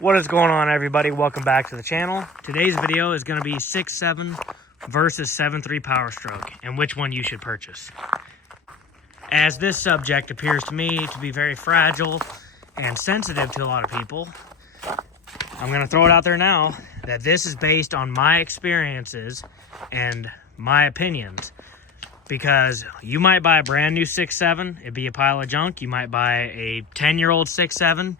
What is going on, everybody? Welcome back to the channel. Today's video is going to be 6.7 versus 7.3 Powerstroke and which one you should purchase. As this subject appears to me to be very fragile and sensitive to a lot of people, I'm going to throw it out there now that this is based on my experiences and my opinions. Because you might buy a brand new 6.7, it'd be a pile of junk. You might buy a 10-year-old 6.7,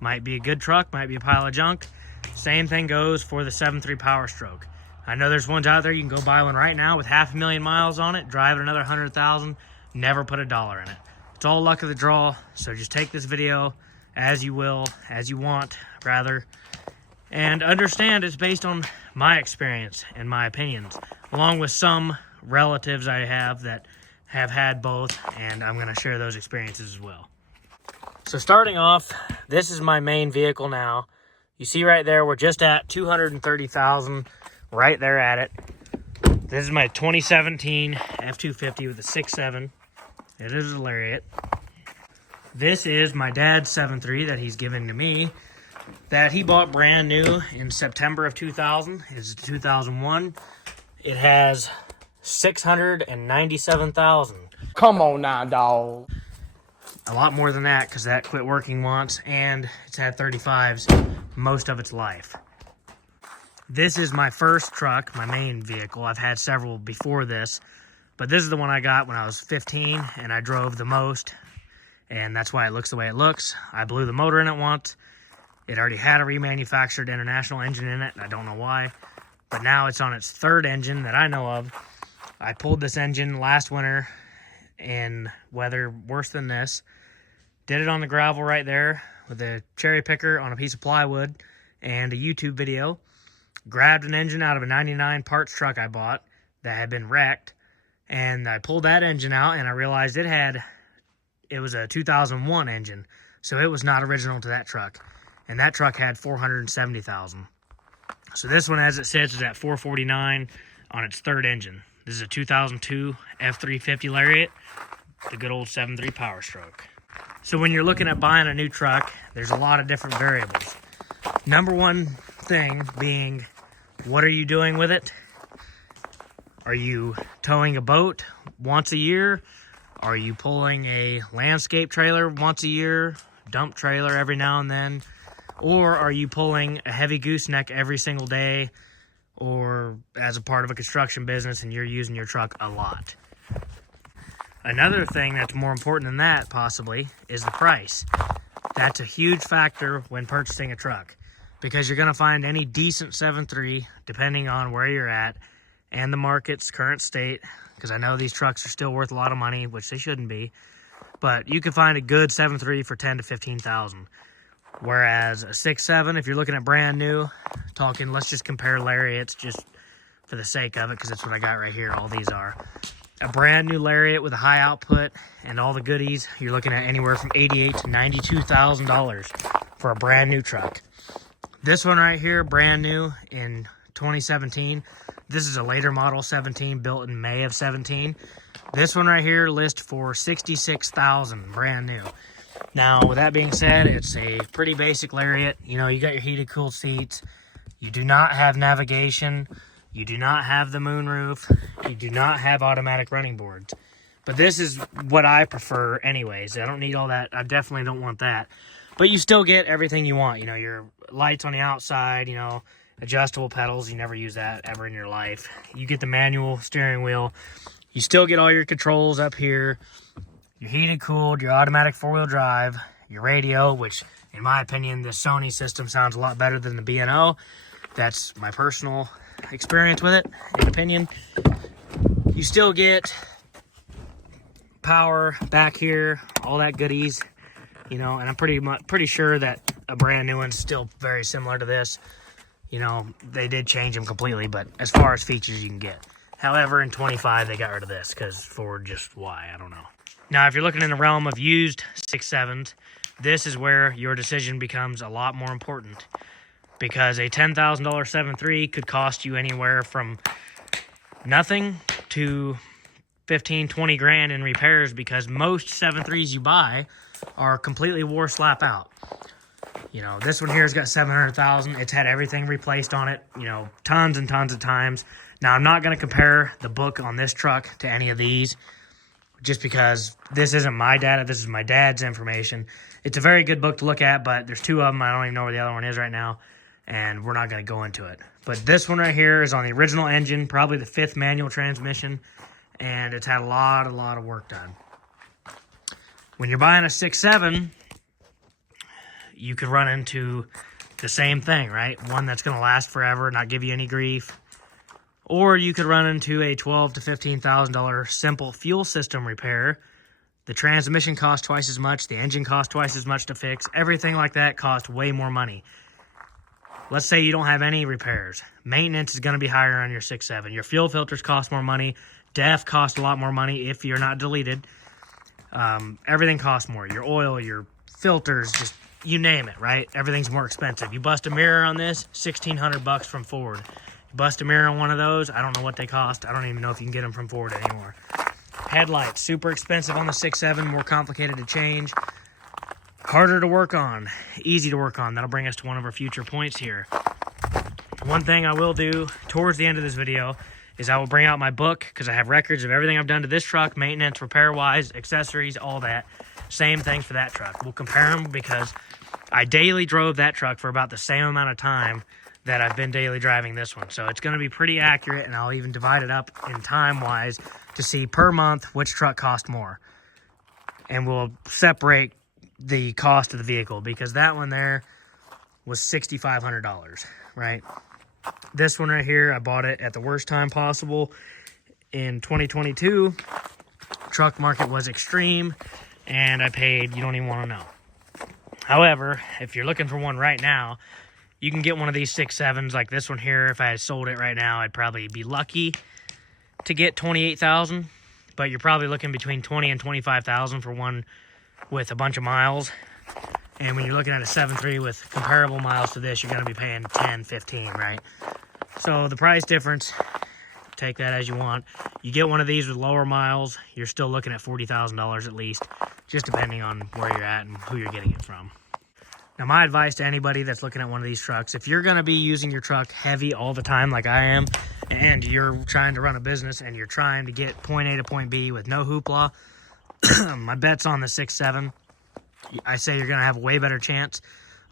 might be a good truck, might be a pile of junk. Same thing goes for the 7.3 Powerstroke. I know there's ones out there, you can go buy one right now with 500,000 miles on it, drive it another 100,000, never put $1 in it. It's all luck of the draw, so just take this video as you will, as you want, rather, and understand it's based on my experience and my opinions, along with some relatives I have that have had both, and I'm going to share those experiences as well. So starting off, this is my main vehicle now. You see right there, we're just at 230,000, right there at it. This is my 2017 F-250 with a 6.7. It is a Lariat. This is my dad's 7.3 that he's giving to me, that he bought brand new in September of 2000. It's 2001. It has 697,000. Come on now, dog. A lot more than that because that quit working once, and it's had 35s most of its life. This is my first truck, my main vehicle. I've had several before this, but this is the one I got when I was 15 and I drove the most, and that's why it looks the way it looks. I blew the motor in it once. It already had a remanufactured international engine in it, and I don't know why, but now it's on its third engine that I know of. I pulled this engine last winter in weather worse than this. Did it on the gravel right there with a cherry picker on a piece of plywood and a YouTube video. Grabbed an engine out of a 99 parts truck I bought that had been wrecked, and I pulled that engine out and I realized it was a 2001 engine, so it was not original to that truck, and that truck had 470,000. So this one, as it sits, is at 449 on its third engine. This is a 2002 F-350 Lariat, the good old 7.3 Powerstroke. So when you're looking at buying a new truck, there's a lot of different variables. Number one thing being, what are you doing with it? Are you towing a boat once a year? Are you pulling a landscape trailer once a year, dump trailer every now and then? Or are you pulling a heavy gooseneck every single day, or as a part of a construction business and you're using your truck a lot? Another thing that's more important than that, possibly, is the price. That's a huge factor when purchasing a truck, because you're going to find any decent 7.3, depending on where you're at and the market's current state, because I know these trucks are still worth a lot of money, which they shouldn't be, but you can find a good 7.3 for 10 to 15,000. Whereas a 6.7, if you're looking at brand new, let's just compare Lariats just for the sake of it, because that's what I got right here. All these are. A brand new Lariat with a high output and all the goodies, you're looking at anywhere from $88,000 to $92,000 for a brand new truck. This one right here, brand new in 2017. This is a later model 17 built in May of 17. This one right here lists for $66,000 brand new. Now, with that being said, it's a pretty basic Lariat. You know, you got your heated, cooled seats. You do not have navigation. You do not have the moonroof. You do not have automatic running boards. But this is what I prefer anyways. I don't need all that. I definitely don't want that. But you still get everything you want. You know, your lights on the outside, you know, adjustable pedals. You never use that ever in your life. You get the manual steering wheel. You still get all your controls up here. Your heated, cooled, your automatic four-wheel drive, your radio, which, in my opinion, the Sony system sounds a lot better than the B&O. That's my personal experience with it and opinion. You still get power back here, all that goodies, you know, and I'm pretty sure that a brand new one's still very similar to this. You know, they did change them completely, but as far as features you can get. However, in 25, they got rid of this because Ford just why, I don't know. Now, if you're looking in the realm of used 6.7s, this is where your decision becomes a lot more important, because a $10,000 7.3 could cost you anywhere from nothing to 15, 20 grand in repairs, because most 7.3s you buy are completely wore slap out. You know, this one here has got 700,000. It's had everything replaced on it, you know, tons and tons of times. Now, I'm not going to compare the book on this truck to any of these, just because this isn't my data. This is my dad's information. It's a very good book to look at, but there's two of them. I don't even know where the other one is right now, and we're not going to go into it. But this one right here is on the original engine, probably the 5th manual transmission, and it's had a lot of work done. When you're buying a 6.7, you could run into the same thing, right? One that's going to last forever, not give you any grief. Or you could run into a $12,000 to $15,000 simple fuel system repair. The transmission costs twice as much. The engine costs twice as much to fix. Everything like that costs way more money. Let's say you don't have any repairs. Maintenance is going to be higher on your 6.7. Your fuel filters cost more money. DEF costs a lot more money if you're not deleted. Everything costs more. Your oil, your filters, just you name it, right? Everything's more expensive. You bust a mirror on this, $1,600 from Ford. You bust a mirror on one of those, I don't know what they cost. I don't even know if you can get them from Ford anymore. Headlights, super expensive on the 6.7, more complicated to change. Harder to work on, easy to work on. That'll bring us to one of our future points here. One thing I will do towards the end of this video is I will bring out my book, because I have records of everything I've done to this truck, maintenance, repair-wise, accessories, all that. Same thing for that truck. We'll compare them because I daily drove that truck for about the same amount of time that I've been daily driving this one. So it's going to be pretty accurate, and I'll even divide it up in time-wise to see per month which truck cost more. And we'll separate the cost of the vehicle, because that one there was $6,500, right? This one right here, I bought it at the worst time possible in 2022. Truck market was extreme, and I paid, you don't even want to know. However, if you're looking for one right now, you can get one of these 6.7s like this one here. If I had sold it right now, I'd probably be lucky to get $28,000, but you're probably looking between $20,000 and $25,000 for one with a bunch of miles. And when you're looking at a 7.3 with comparable miles to this, you're going to be paying $10,000, $15,000, right? So the price difference, take that as you want. You get one of these with lower miles, you're still looking at $40,000 at least, just depending on where you're at and who you're getting it from. Now, my advice to anybody that's looking at one of these trucks, if you're going to be using your truck heavy all the time like I am, and you're trying to run a business and you're trying to get point A to point B with no hoopla, my bet's on the 6.7. I say you're going to have a way better chance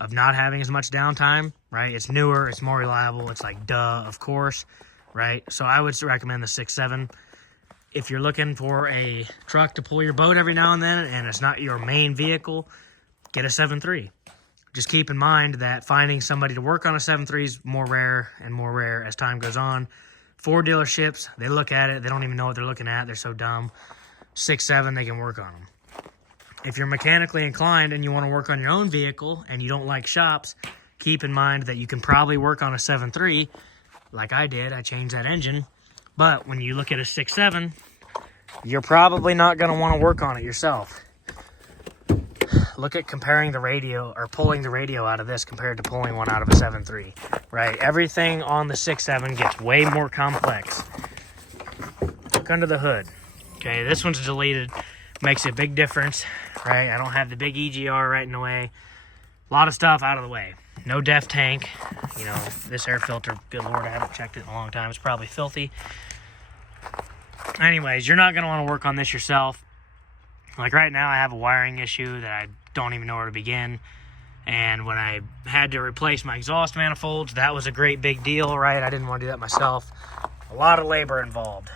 of not having as much downtime, right? It's newer, it's more reliable, it's like, duh, of course, right? So I would recommend the 6.7. If you're looking for a truck to pull your boat every now and then, and it's not your main vehicle, get a 7.3. Just keep in mind that finding somebody to work on a 7.3 is more rare and more rare as time goes on. Ford dealerships, they look at it, they don't even know what they're looking at, they're so dumb. 6.7, they can work on them. If you're mechanically inclined and you want to work on your own vehicle and you don't like shops, keep in mind that you can probably work on a 7.3 like I did. I changed that engine. But when you look at a 6.7, you're probably not going to want to work on it yourself. Look at comparing the radio or pulling the radio out of this compared to pulling one out of a 7.3, right? Everything on the 6.7 gets way more complex. Look under the hood. Okay, this one's deleted. Makes a big difference, right? I don't have the big EGR right in the way. A lot of stuff out of the way. No DEF tank. You know, this air filter, good Lord, I haven't checked it in a long time. It's probably filthy. Anyways, you're not going to want to work on this yourself. Like right now, I have a wiring issue that I don't even know where to begin. And when I had to replace my exhaust manifolds, that was a great big deal, right? I didn't want to do that myself. A lot of labor involved.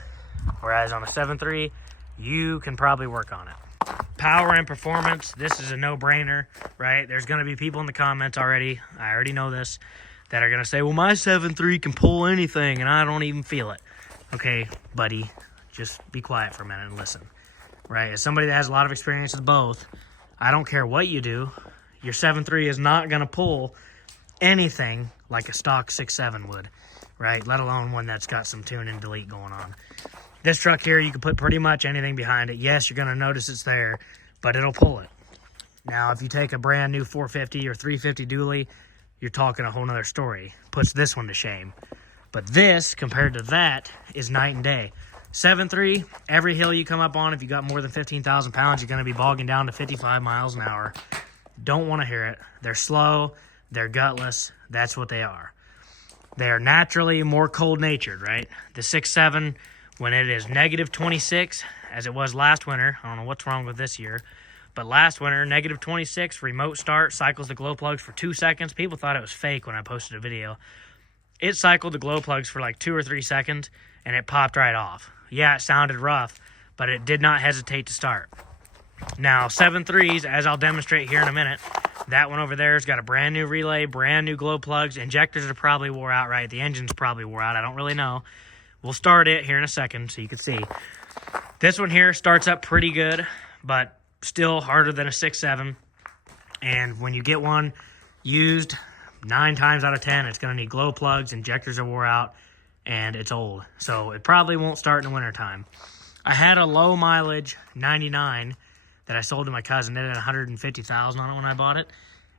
Whereas on a 7.3, you can probably work on it. Power and performance, this is a no-brainer, right? There's going to be people in the comments already, I already know this, that are going to say, well, my 7.3 can pull anything, and I don't even feel it. Okay, buddy, just be quiet for a minute and listen, right? As somebody that has a lot of experience with both, I don't care what you do, your 7.3 is not going to pull anything like a stock 6.7 would, right? Let alone one that's got some tune and delete going on. This truck here, you can put pretty much anything behind it. Yes, you're going to notice it's there, but it'll pull it. Now, if you take a brand new 450 or 350 dually, you're talking a whole nother story. Puts this one to shame. But this, compared to that, is night and day. 7.3, every hill you come up on, if you got more than 15,000 pounds, you're going to be bogging down to 55 miles an hour. Don't want to hear it. They're slow. They're gutless. That's what they are. They are naturally more cold-natured, right? The 6.7, when it is negative 26, as it was last winter, I don't know what's wrong with this year, but last winter, negative 26, remote start, cycles the glow plugs for 2 seconds. People thought it was fake when I posted a video. It cycled the glow plugs for like 2 or 3 seconds, and it popped right off. Yeah, it sounded rough, but it did not hesitate to start. Now, 7.3s, as I'll demonstrate here in a minute, that one over there has got a brand new relay, brand new glow plugs. Injectors are probably wore out, right? The engine's probably wore out. I don't really know. We'll start it here in a second so you can see. This one here starts up pretty good, but still harder than a 6.7. And when you get one used, 9 times out of 10, it's going to need glow plugs, injectors are wore out, and it's old. So it probably won't start in the wintertime. I had a low mileage 99 that I sold to my cousin. It had 150,000 on it when I bought it.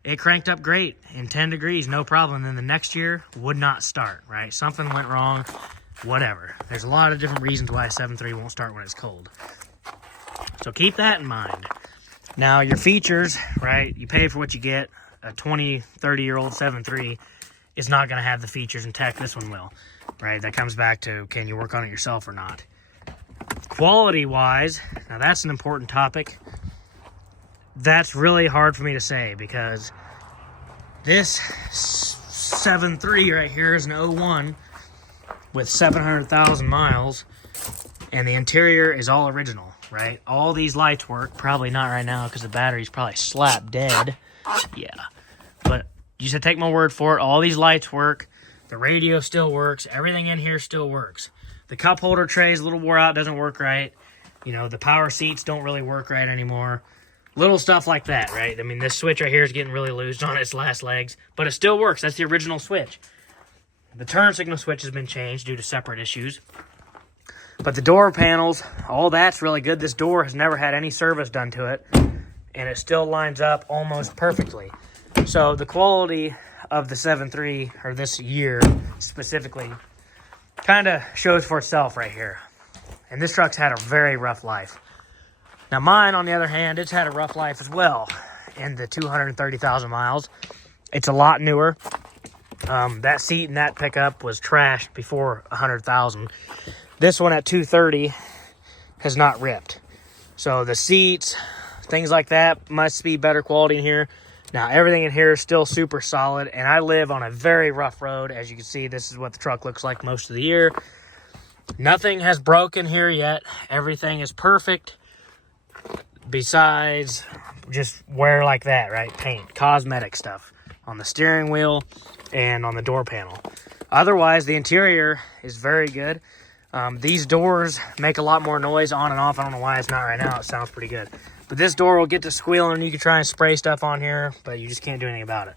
It cranked up great in 10 degrees, no problem. Then the next year would not start, right? Something went wrong, whatever. There's a lot of different reasons why a 7.3 won't start when it's cold. So keep that in mind. Now your features, right? You pay for what you get. A 20, 30-year-old 7.3 is not going to have the features and tech this one will, right? That comes back to, can you work on it yourself or not? Quality-wise, now that's an important topic. That's really hard for me to say because this 7.3 right here is an 01 with 700,000 miles, and the interior is all original, right? All these lights work. Probably not right now because the battery's probably slap dead. Yeah, but you should take my word for it. All these lights work. The radio still works. Everything in here still works. The cup holder tray is a little wore out, doesn't work right. You know, the power seats don't really work right anymore. Little stuff like that, right? I mean, this switch right here is getting really loose on its last legs, but it still works. That's the original switch. The turn signal switch has been changed due to separate issues. But the door panels, all that's really good. This door has never had any service done to it, and it still lines up almost perfectly. So the quality of the 7.3, or this year specifically, kind of shows for itself right here. And this truck's had a very rough life. Now mine, on the other hand, it's had a rough life as well in the 230,000 miles. It's a lot newer. That seat and that pickup was trashed before 100,000. This one at 230 has not ripped. So the seats, things like that must be better quality in here. Now everything in here is still super solid, and I live on a very rough road. As you can see, this is what the truck looks like most of the year. Nothing has broken here yet. Everything is perfect besides just wear like that, right? Paint, cosmetic stuff on the steering wheel and on the door panel. Otherwise, the interior is very good. These doors make a lot more noise on and off. I don't know why it's not right now. It sounds pretty good. But this door will get to squealing, and you can try and spray stuff on here, but you just can't do anything about it.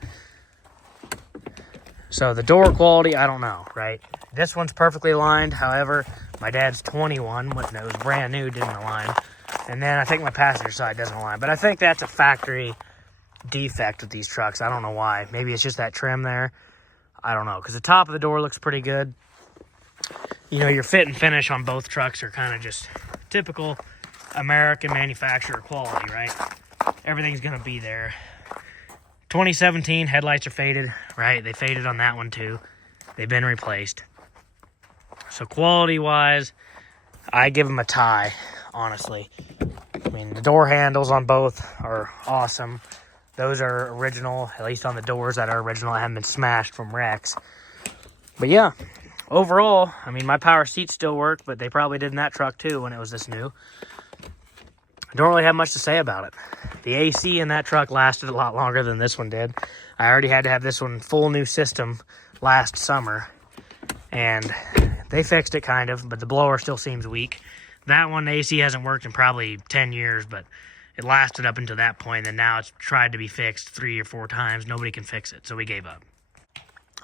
So the door quality, I don't know, right? This one's perfectly aligned. However, my dad's 21, when it was brand new, didn't align. And then I think my passenger side doesn't align. But I think that's a factory defect with these trucks. I don't know why. Maybe it's just that trim there. I don't know, because the top of the door looks pretty good. You know, your fit and finish on both trucks are kind of just typical American manufacturer quality, right? Everything's going to be there. 2017 headlights are faded, right? They faded on that one too. They've been replaced. So quality-wise, I give them a tie, honestly. I mean, the door handles on both are awesome. Those are original, at least on the doors that are original. I haven't been smashed from wrecks. But yeah, overall, I mean, my power seats still work, but they probably did in that truck too when it was this new. I don't really have much to say about it. The AC in that truck lasted a lot longer than this one did. I already had to have this one full new system last summer, and they fixed it kind of, but the blower still seems weak. That one, the AC hasn't worked in probably 10 years, but it lasted up until that point, and now it's tried to be fixed 3 or 4 times. Nobody can fix it, so we gave up.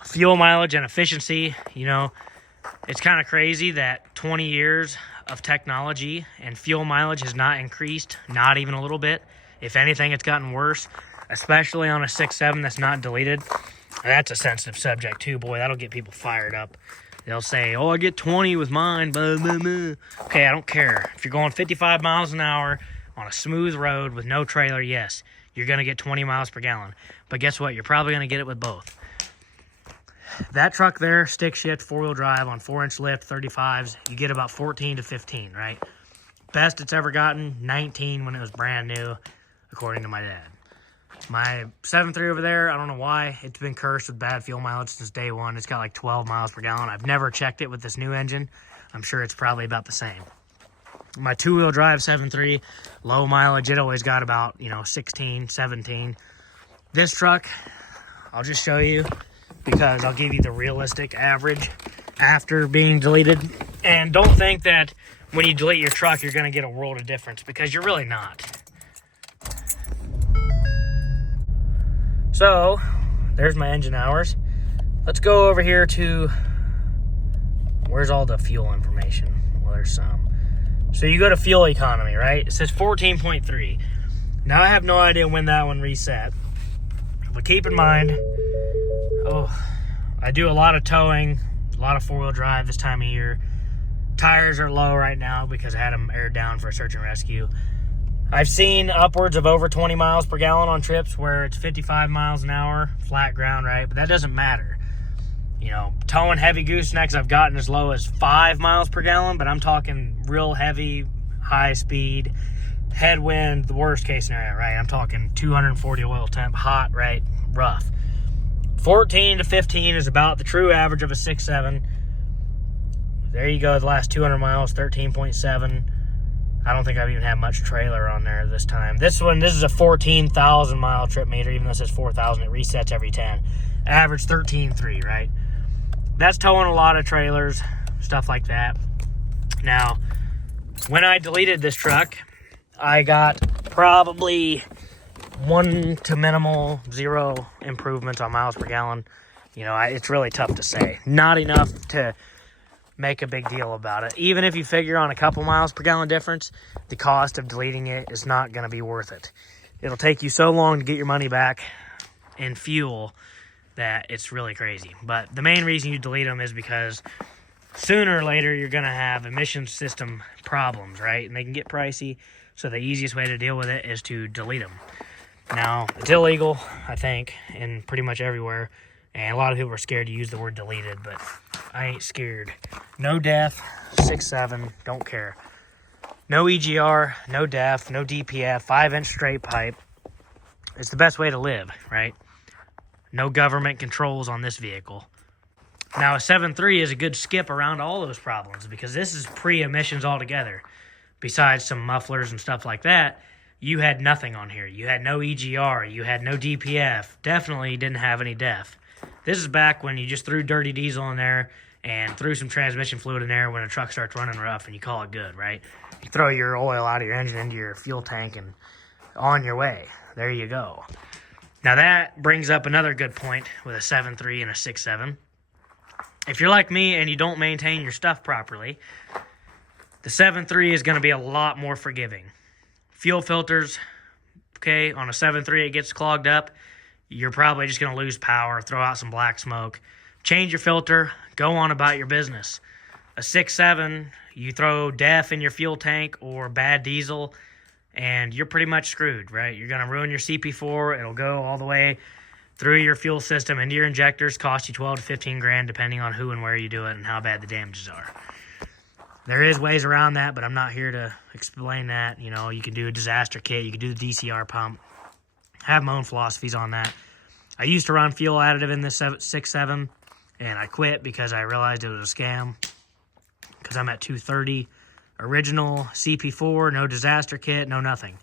Fuel mileage and efficiency, you know, it's kind of crazy that 20 years of technology and fuel mileage has not increased, not even a little bit. If anything, it's gotten worse, especially on a 6.7 that's not deleted. That's a sensitive subject too, boy. That'll get people fired up. They'll say, oh, I get 20 with mine, blah, blah, blah. Okay, I don't care. If you're going 55 miles an hour on a smooth road with no trailer, yes, you're going to get 20 miles per gallon. But guess what? You're probably going to get it with both. That truck there, stick shift, four-wheel drive on 4-inch lift, 35s, you get about 14 to 15, right? Best it's ever gotten, 19 when it was brand new, according to my dad. My 7.3 over there, I don't know why, it's been cursed with bad fuel mileage since day one. It's got like 12 miles per gallon. I've never checked it with this new engine. I'm sure it's probably about the same. My two-wheel drive 7.3, low mileage, it always got about, 16, 17. This truck, I'll just show you because I'll give you the realistic average after being deleted. And don't think that when you delete your truck, you're going to get a world of difference, because you're really not. So, there's my engine hours. Let's go over here to, where's all the fuel information? Well, there's some. So you go to fuel economy, right? It says 14.3. Now I have no idea when that one reset. But keep in mind, I do a lot of towing, a lot of four-wheel drive this time of year. Tires are low right now because I had them aired down for a search and rescue. I've seen upwards of over 20 miles per gallon on trips where it's 55 miles an hour, flat ground, right? But that doesn't matter. Towing heavy goosenecks, I've gotten as low as 5 miles per gallon, but I'm talking real heavy, high speed, headwind, the worst case scenario, right? I'm talking 240 oil temp, hot, right? Rough. 14 to 15 is about the true average of a 6.7. There you go, the last 200 miles, 13.7. I don't think I've even had much trailer on there this time. This is a 14,000 mile trip meter, even though it says 4,000, it resets every 10. Average 13.3, right? That's towing a lot of trailers, stuff like that. Now, when I deleted this truck, I got probably 1 to minimal 0 improvements on miles per gallon. It's really tough to say. Not enough to make a big deal about it. Even if you figure on a couple miles per gallon difference, the cost of deleting it is not going to be worth it. It'll take you so long to get your money back in fuel that it's really crazy. But the main reason you delete them is because sooner or later you're going to have emission system problems, right? And they can get pricey, so the easiest way to deal with it is to delete them. Now, it's illegal, I think, in pretty much everywhere. And a lot of people are scared to use the word deleted, but I ain't scared. No def, 6.7, don't care. No EGR, no def, no DPF, 5-inch straight pipe. It's the best way to live, right? No government controls on this vehicle. Now, a 7.3 is a good skip around all those problems because this is pre-emissions altogether. Besides some mufflers and stuff like that, you had nothing on here. You had no EGR, you had no DPF, definitely didn't have any def. This is back when you just threw dirty diesel in there and threw some transmission fluid in there when a truck starts running rough and you call it good, right? You throw your oil out of your engine into your fuel tank and on your way. There you go. Now that brings up another good point with a 7.3 and a 6.7. If you're like me and you don't maintain your stuff properly, the 7.3 is going to be a lot more forgiving. Fuel filters, okay, on a 7.3 it gets clogged up. You're probably just going to lose power, throw out some black smoke. Change your filter, go on about your business. A 6.7, you throw def in your fuel tank or bad diesel, and you're pretty much screwed, right? You're going to ruin your CP4. It'll go all the way through your fuel system into your injectors, cost you 12 to 15 grand, depending on who and where you do it and how bad the damages are. There is ways around that, but I'm not here to explain that. You can do a disaster kit. You can do the DCR pump. I have my own philosophies on that. I used to run fuel additive in this 6.7, and I quit because I realized it was a scam. Because I'm at 230, original CP4, no disaster kit, no nothing.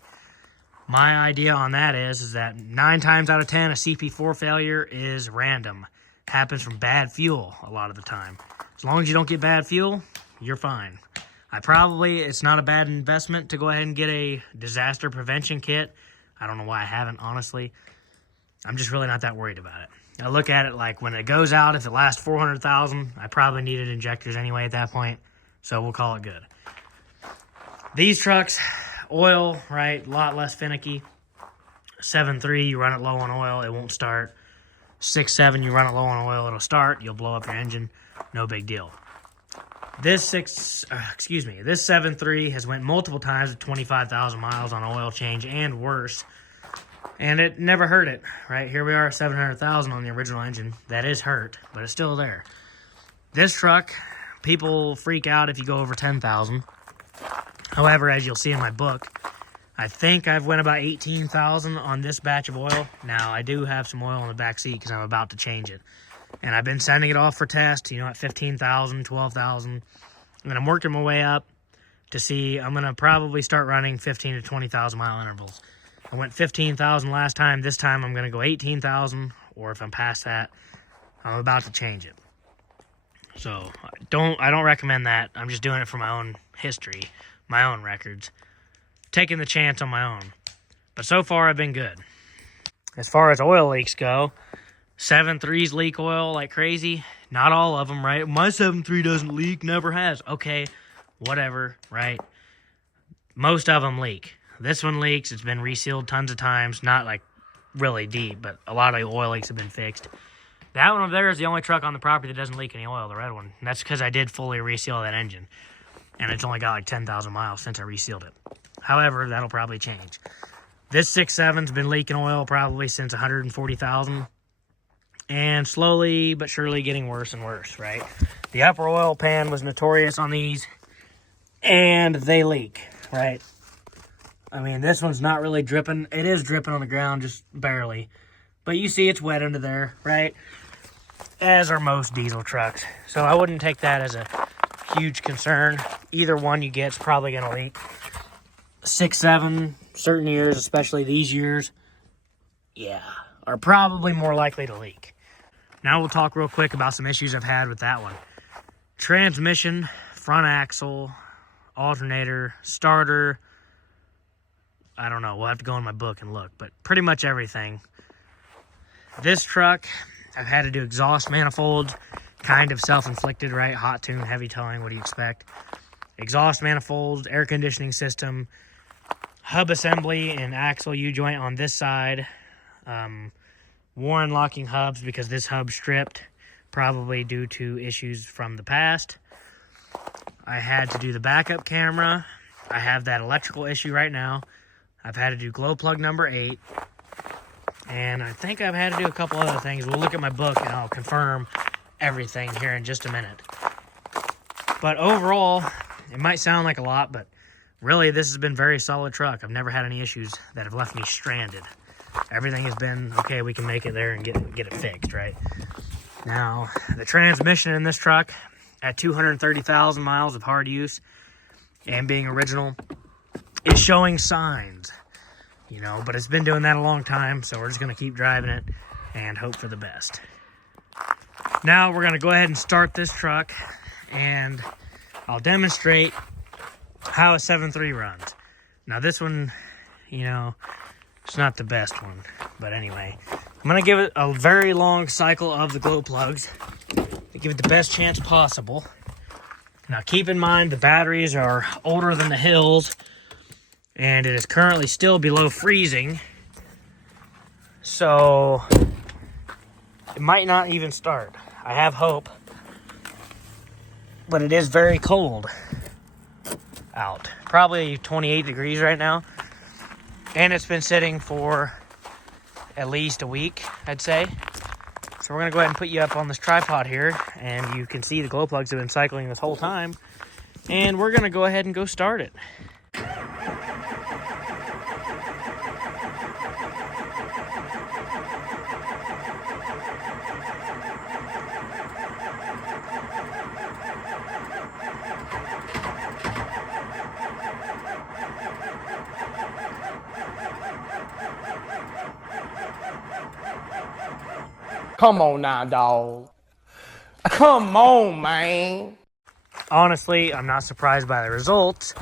My idea on that is that 9 times out of 10, a CP4 failure is random. Happens from bad fuel a lot of the time. As long as you don't get bad fuel, you're fine. It's not a bad investment to go ahead and get a disaster prevention kit. I don't know why I haven't, honestly. I'm just really not that worried about it. I look at it like when it goes out, if it lasts 400,000, I probably needed injectors anyway at that point, so we'll call it good. These trucks, oil, right, a lot less finicky. 7.3, you run it low on oil, it won't start. 6.7, you run it low on oil, it'll start, you'll blow up your engine, no big deal. This 7.3 has went multiple times with 25,000 miles on oil change and worse. And it never hurt it, right? Here we are, 700,000 on the original engine. That is hurt, but it's still there. This truck, people freak out if you go over 10,000. However, as you'll see in my book, I think I've went about 18,000 on this batch of oil. Now, I do have some oil in the back seat because I'm about to change it. And I've been sending it off for test, at 15,000, 12,000. And I'm working my way up to see, I'm going to probably start running 15 to 20,000 mile intervals. I went 15,000 last time. This time I'm going to go 18,000, or if I'm past that, I'm about to change it. So I don't recommend that. I'm just doing it for my own history, my own records, taking the chance on my own. But so far I've been good. As far as oil leaks go, 7.3s leak oil like crazy. Not all of them, right? My 7.3 doesn't leak, never has. Okay, whatever, right? Most of them leak. This one leaks. It's been resealed tons of times. Not like really deep, but a lot of the oil leaks have been fixed. That one over there is the only truck on the property that doesn't leak any oil, the red one. And that's because I did fully reseal that engine. And it's only got like 10,000 miles since I resealed it. However, that'll probably change. This 6.7's been leaking oil probably since 140,000. And slowly but surely getting worse and worse, right? The upper oil pan was notorious on these. And they leak, right? I mean, this one's not really dripping. It is dripping on the ground, just barely. But you see it's wet under there, right? As are most diesel trucks. So I wouldn't take that as a huge concern. Either one you get is probably going to leak. 6.7, certain years, especially these years, yeah, are probably more likely to leak. Now we'll talk real quick about some issues I've had with that one. Transmission, front axle, alternator, starter. I don't know. We'll have to go in my book and look, but pretty much everything. This truck, I've had to do exhaust manifolds, kind of self-inflicted, right? Hot tune, heavy towing, what do you expect? Exhaust manifolds, air conditioning system, hub assembly and axle U-joint on this side. Warren locking hubs because this hub stripped, probably due to issues from the past. I had to do the backup camera. I have that electrical issue right now. I've had to do glow plug number 8. And I think I've had to do a couple other things. We'll look at my book and I'll confirm everything here in just a minute. But overall, it might sound like a lot, but really this has been a very solid truck. I've never had any issues that have left me stranded. Everything has been, okay, we can make it there and get it fixed, right? Now, the transmission in this truck at 230,000 miles of hard use and being original is showing signs, but it's been doing that a long time, so we're just going to keep driving it and hope for the best. Now we're going to go ahead and start this truck, and I'll demonstrate how a 7.3 runs. Now this one, it's not the best one, but anyway, I'm going to give it a very long cycle of the glow plugs to give it the best chance possible. Now keep in mind the batteries are older than the hills, and it is currently still below freezing, so it might not even start. I have hope, but it is very cold out. Probably 28 degrees right now, and it's been sitting for at least a week, I'd say. So we're going to go ahead and put you up on this tripod here, and you can see the glow plugs have been cycling this whole time, and we're going to go ahead and go start it. Come on now, dog. Come on, man. Honestly, I'm not surprised by the results,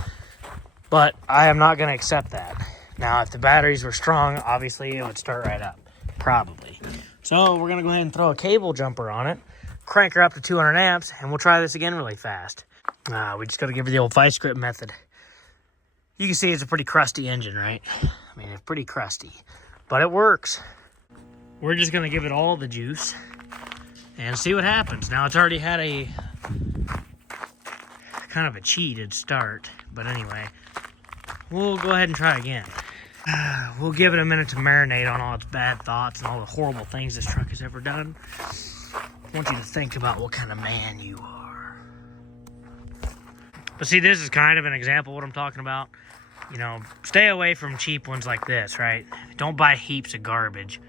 but I am not going to accept that. Now, if the batteries were strong, obviously it would start right up. Probably. So we're going to go ahead and throw a cable jumper on it, crank her up to 200 amps, and we'll try this again really fast. We just got to give her the old vice grip method. You can see it's a pretty crusty engine, right? I mean, it's pretty crusty, but it works. We're just going to give it all the juice and see what happens. Now, it's already had a kind of a cheated start, but anyway, we'll go ahead and try again. We'll give it a minute to marinate on all its bad thoughts and all the horrible things this truck has ever done. I want you to think about what kind of man you are. But see, this is kind of an example of what I'm talking about. You know, stay away from cheap ones like this, right? Don't buy heaps of garbage,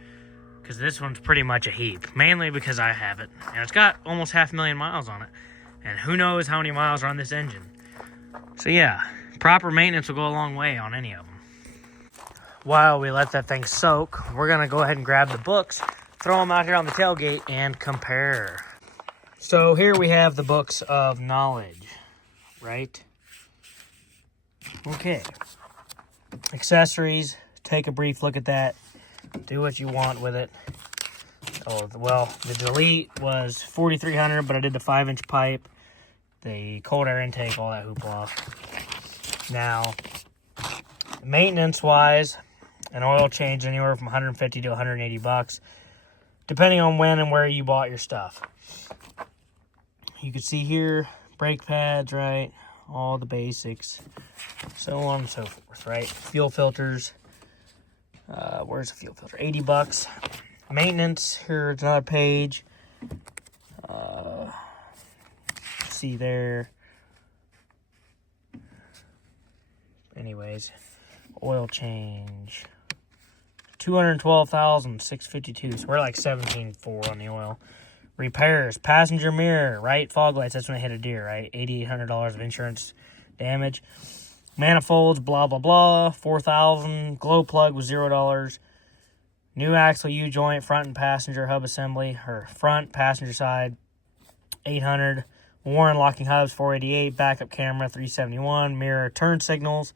because this one's pretty much a heap, mainly because I have it. And it's got almost 500,000 miles on it. And who knows how many miles are on this engine. So yeah, proper maintenance will go a long way on any of them. While we let that thing soak, we're going to go ahead and grab the books, throw them out here on the tailgate, and compare. So here we have the books of knowledge, right? Okay. Accessories, take a brief look at that. Do what you want with it. Oh, well, the delete was 4,300, but I did the 5-inch pipe, the cold air intake, all that hoopla. Now, maintenance-wise, an oil change anywhere from 150 to 180 bucks, depending on when and where you bought your stuff. You can see here, brake pads, right? All the basics, so on and so forth, right? Fuel filters. Where's the fuel filter? 80 bucks. Maintenance, here's another page. See there. Anyways, oil change. 212,652. So we're like 17.4 on the oil. Repairs, passenger mirror, right? Fog lights, that's when I hit a deer, right? $8,800 of insurance damage. Manifolds, blah, blah, blah. 4,000. Glow plug was $0. New axle U-joint, front and passenger hub assembly, or front passenger side, 800. Warren locking hubs, 488. Backup camera, 371. Mirror turn signals,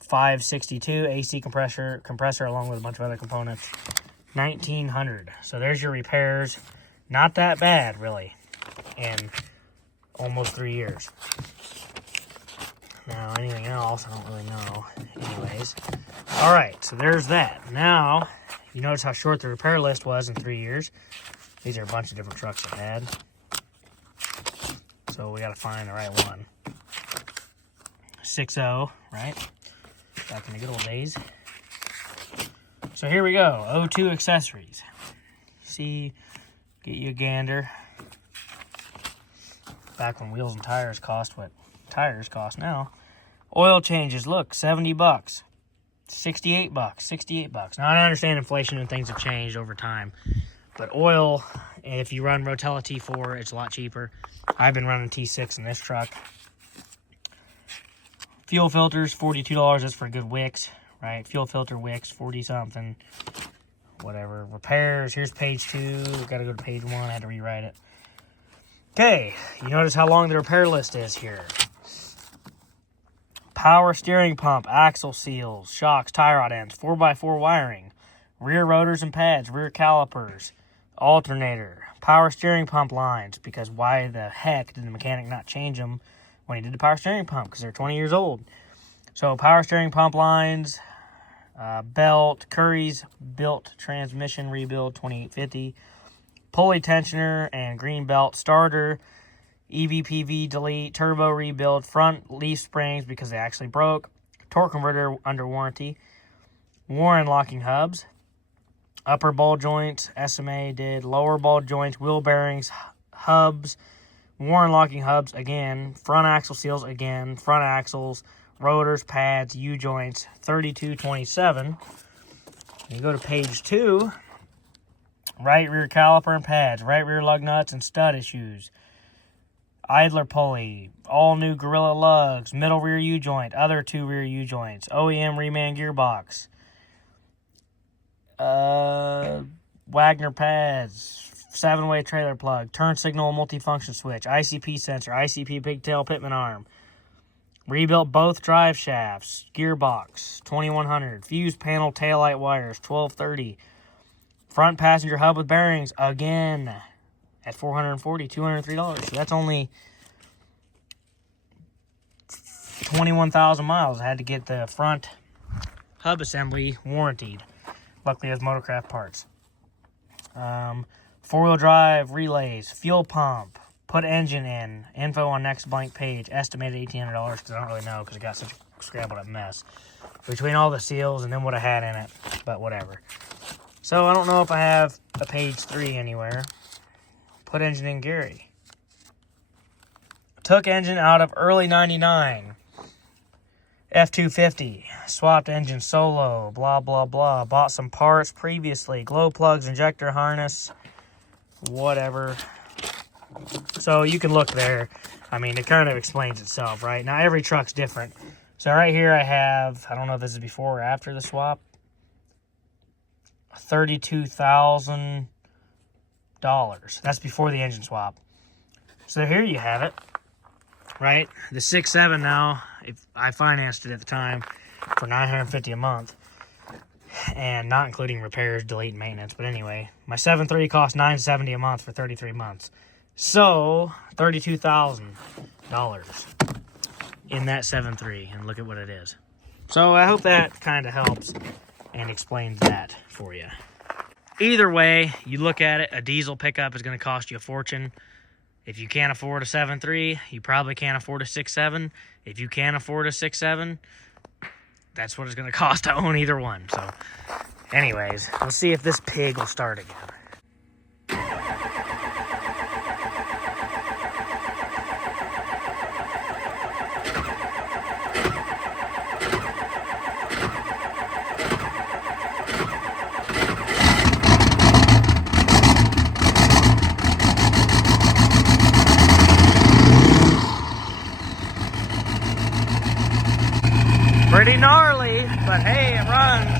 562. AC compressor along with a bunch of other components, 1,900. So there's your repairs. Not that bad, really, in almost 3 years. Now, anything else, I don't really know. Anyways, all right, so there's that. Now, you notice how short the repair list was in 3 years. These are a bunch of different trucks I've had. So we got to find the right one. 6.0, right? Back in the good old days. So here we go. O2 accessories. See, get you a gander. Back when wheels and tires cost what tires cost now. Oil changes, look, 70 bucks. 68 bucks, 68 bucks. Now I understand inflation and things have changed over time. But oil, if you run Rotella T4, it's a lot cheaper. I've been running T6 in this truck. Fuel filters, $42. That's for good wicks, right? Fuel filter wicks, 40-something. Whatever. Repairs, here's page 2. Got to go to page 1. I had to rewrite it. Okay, you notice how long the repair list is here. Power steering pump, axle seals, shocks, tie rod ends, 4x4 wiring, rear rotors and pads, rear calipers, alternator, power steering pump lines, because why the heck did the mechanic not change them when he did the power steering pump? Because they're 20 years old. So power steering pump lines, belt, Curry's built transmission rebuild, 2850, pulley tensioner and green belt starter, EVPV delete, turbo rebuild, front leaf springs because they actually broke, torque converter under warranty, Warren locking hubs, upper ball joints, SMA did, lower ball joints, wheel bearings, hubs, Warren locking hubs again, front axle seals again, front axles, rotors, pads, U-joints, 3227. You go to page 2, right rear caliper and pads, right rear lug nuts and stud issues, idler pulley, all new Gorilla lugs, middle rear U-joint, other 2 rear U-joints, OEM reman gearbox, Wagner pads, 7-way trailer plug, turn signal multifunction switch, ICP sensor, ICP pigtail pitman arm, rebuilt both drive shafts, gearbox, 2100, fuse panel taillight wires, 1230, front passenger hub with bearings, again, at $440, $203. So that's only 21,000 miles. I had to get the front hub assembly warranted. Luckily, it has Motorcraft parts. 4-wheel drive relays, fuel pump, put engine in, info on next blank page, estimated $1,800 because I don't really know because it got such scrambled up mess between all the seals and then what I had in it, but whatever. So I don't know if I have a page 3 anywhere. Put engine in Gary. Took engine out of early 99. F250. Swapped engine solo. Blah, blah, blah. Bought some parts previously. Glow plugs, injector harness. Whatever. So you can look there. I mean, it kind of explains itself, right? Now, every truck's different. So right here I have, I don't know if this is before or after the swap, $32,000. That's before the engine swap. So here you have it, right? The 6.7 now, if I financed it at the time for $950 a month, and not including repairs, delete, and maintenance. But anyway, my 7.3 cost $970 a month for 33 months. So $32,000 in that 7.3, and look at what it is. So I hope that kind of helps and explains that for you. Either way you look at it, a diesel pickup is going to cost you a fortune. If you can't afford a 7.3, you probably can't afford a 6.7. If you can afford a 6.7, that's what it's going to cost to own either one. So anyways, we'll see if this pig will start again. Pretty gnarly, but hey, it runs.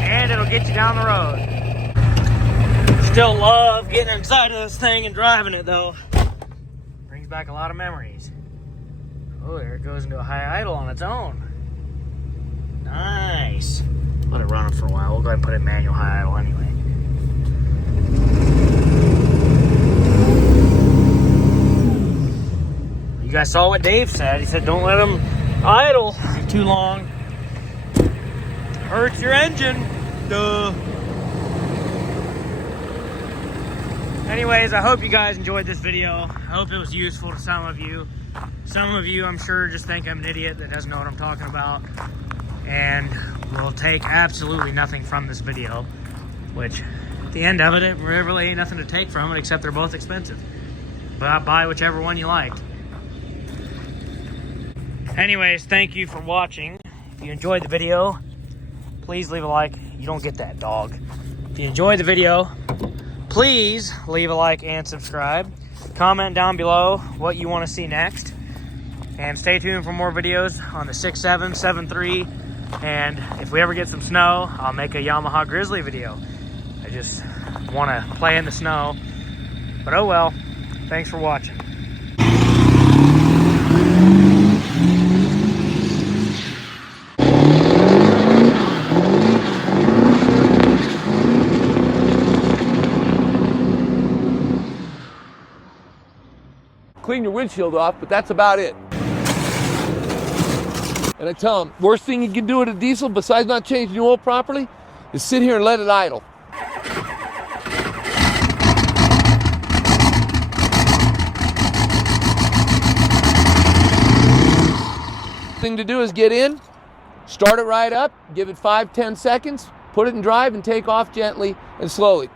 And it'll get you down the road. Still love getting inside of this thing and driving it though. Brings back a lot of memories. Oh, there it goes into a high idle on its own. Nice. Let it run for a while. We'll go ahead and put it in manual high idle anyway. You guys saw what Dave said. He said don't let them idle too long. Hurts your engine. Duh. Anyways, I hope you guys enjoyed this video. I hope it was useful to some of you. Some of you, I'm sure, just think I'm an idiot that doesn't know what I'm talking about and will take absolutely nothing from this video, which at the end of it, there really ain't nothing to take from it except they're both expensive. But buy whichever one you like. Anyways, thank you for watching. If you enjoyed the video, please leave a like. You don't get that, dog. If you enjoyed the video, please leave a like and subscribe. Comment down below what you want to see next. And stay tuned for more videos on the 6.7, 7.3. And if we ever get some snow, I'll make a Yamaha Grizzly video. I just want to play in the snow. But oh well. Thanks for watching. Clean your windshield off, but that's about it. And I tell them, worst thing you can do with a diesel, besides not changing the oil properly, is sit here and let it idle. Thing to do is get in, start it right up, give it 5-10 seconds, put it in drive and take off gently and slowly.